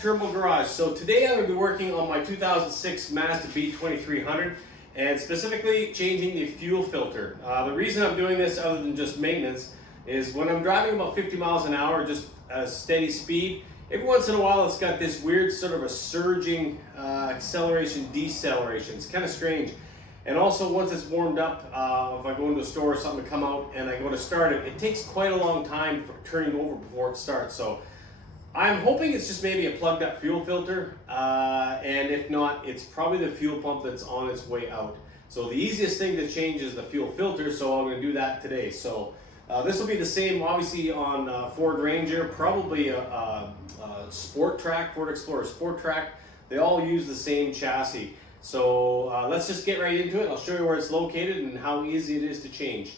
to Turbo Garage. So today I'm going to be working on my 2006 Mazda B2300 and specifically changing the fuel filter. The reason I'm doing this other than just maintenance is when I'm driving about 50 miles an hour, just a steady speed, every once in a while it's got this weird sort of a surging acceleration, deceleration. It's kind of strange. And also once it's warmed up, if I go into a store or something to come out and I go to start it, it takes quite a long time for turning over before it starts. So I'm hoping it's just maybe a plugged up fuel filter, and if not, it's probably the fuel pump that's on its way out. So the easiest thing to change is the fuel filter, so I'm going to do that today. So this will be the same obviously on Ford Ranger, probably a Sport Track, Ford Explorer Sport Track. They all use the same chassis. So let's just get right into it. I'll show you where it's located and how easy it is to change.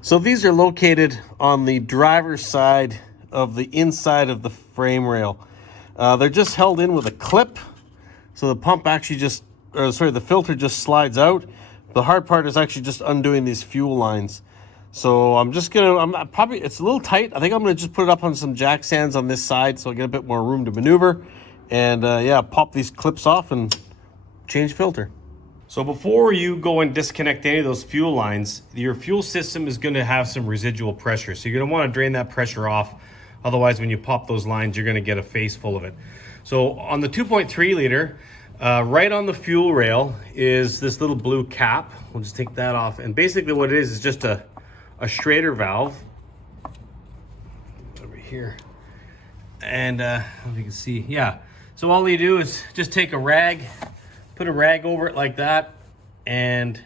So these are located on the driver's side of the inside of the frame rail. They're just held in with a clip, so the pump actually the filter just slides out. The hard part is actually just undoing these fuel lines. So it's a little tight. I think I'm gonna just put it up on some jack stands on this side so I get a bit more room to maneuver. And pop these clips off and change filter. So before you go and disconnect any of those fuel lines, your fuel system is going to have some residual pressure. So you're going to want to drain that pressure off. Otherwise, when you pop those lines, you're going to get a face full of it. So on the 2.3 liter, right on the fuel rail is this little blue cap. We'll just take that off. And basically what it is just a Schrader valve over here. And I don't know if you can see, yeah. So all you do is just take a rag, put a rag over it like that, and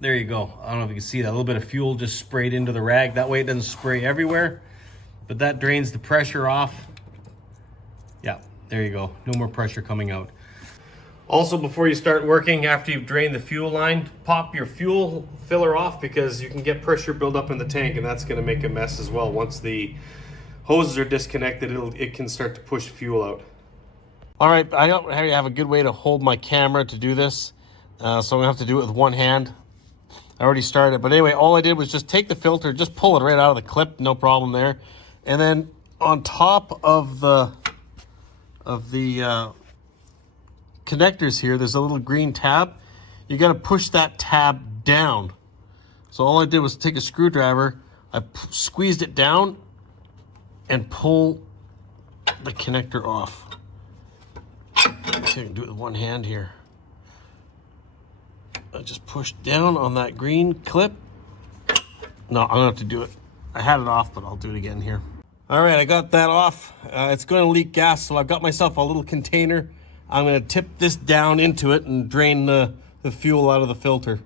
there you go. I don't know if you can see that. A little bit of fuel just sprayed into the rag. That way it doesn't spray everywhere, but that drains the pressure off. Yeah, there you go. No more pressure coming out. Also, before you start working, after you've drained the fuel line, pop your fuel filler off because you can get pressure build up in the tank, and that's going to make a mess as well. Once the hoses are disconnected, it can start to push fuel out. All right, I don't have a good way to hold my camera to do this, so I'm gonna have to do it with one hand. I already started, but anyway, all I did was just take the filter, just pull it right out of the clip, no problem there. And then on top of the connectors here, there's a little green tab. You got to push that tab down. So all I did was take a screwdriver, I squeezed it down, and pull the connector off. See, I can do it with one hand here. I just push down on that green clip. No, I'm gonna have to do it. I had it off, but I'll do it again here. All right, I got that off. It's going to leak gas, so I've got myself a little container. I'm gonna tip this down into it and drain the fuel out of the filter.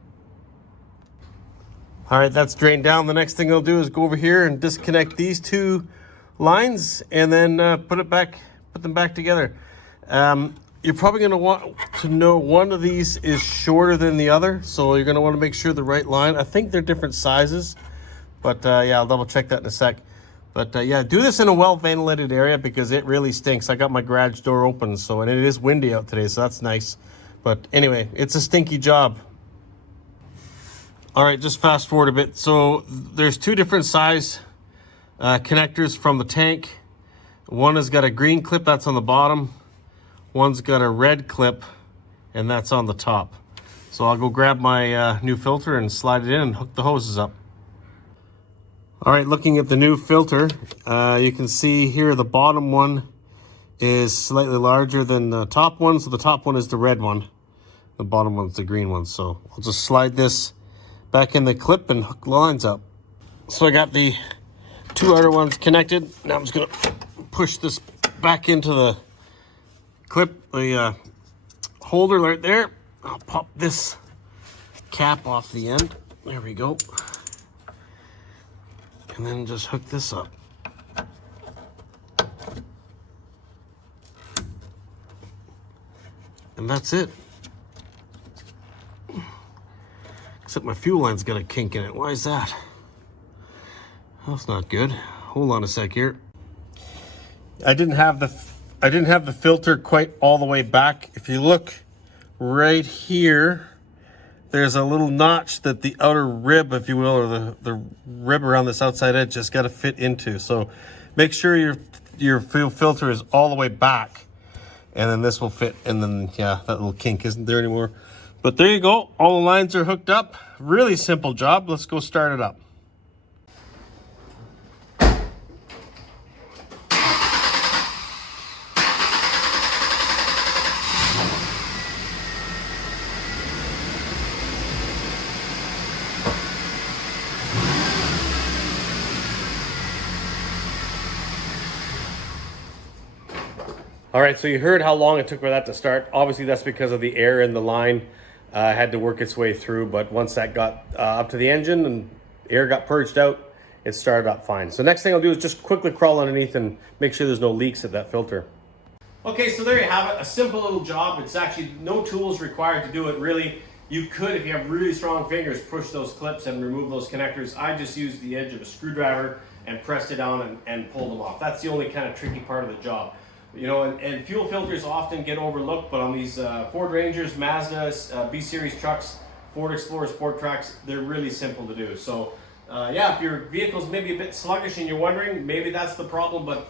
All right, that's drained down. The next thing I'll do is go over here and disconnect these two lines and then put them back together. You're probably going to want to know one of these is shorter than the other, so you're going to want to make sure the right line. I think they're different sizes, but yeah, I'll double check that in a sec. But yeah, do this in a well-ventilated area because it really stinks. I got my garage door open, and it is windy out today, so that's nice. But anyway, it's a stinky job. All right, just fast forward a bit. So there's two different size connectors from the tank. One has got a green clip that's on the bottom. One's got a red clip, and that's on the top. So I'll go grab my new filter and slide it in and hook the hoses up. All right, looking at the new filter, you can see here the bottom one is slightly larger than the top one. So the top one is the red one. The bottom one's the green one. So I'll just slide this back in the clip and hook the lines up. So I got the two other ones connected. Now I'm just gonna push this back into the clip, the holder right there. I'll pop this cap off the end. There we go. And then just hook this up. And that's it. Except my fuel line's got a kink in it. Why is that? That's not good. Hold on a sec here. I didn't have the filter quite all the way back. If you look right here, there's a little notch that the outer rib, if you will, or the rib around this outside edge just got to fit into. So make sure your your fuel filter is all the way back, and then this will fit, and then yeah, that little kink isn't there anymore. But there you go, all the lines are hooked up. Really simple job. Let's go start it up. All right, so you heard how long it took for that to start. Obviously, that's because of the air in the line had to work its way through, but once that got up to the engine and air got purged out, it started up fine. So next thing I'll do is just quickly crawl underneath and make sure there's no leaks at that filter. Okay, so there you have it, a simple little job. It's actually no tools required to do it, really. You could, if you have really strong fingers, push those clips and remove those connectors. I just used the edge of a screwdriver and pressed it down and pulled them off. That's the only kind of tricky part of the job. You know, and fuel filters often get overlooked, but on these Ford Rangers, Mazda, B series trucks, Ford Explorer Sport Tracks, they're really simple to do. So yeah, if your vehicle's maybe a bit sluggish and you're wondering, maybe that's the problem, but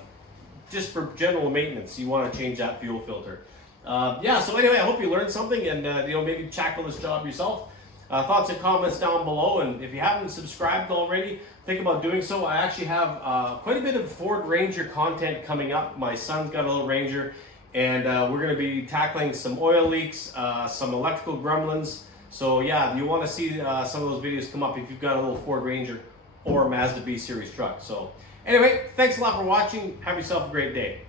just for general maintenance, you want to change that fuel filter. Yeah, so anyway, I hope you learned something and you know, maybe tackle this job yourself. Thoughts and comments down below, and if you haven't subscribed already, think about doing so. I actually have quite a bit of Ford Ranger content coming up. My son's got a little Ranger, and we're going to be tackling some oil leaks, some electrical gremlins. So yeah, you want to see some of those videos come up if you've got a little Ford Ranger or a Mazda B series truck. So anyway, thanks a lot for watching. Have yourself a great day.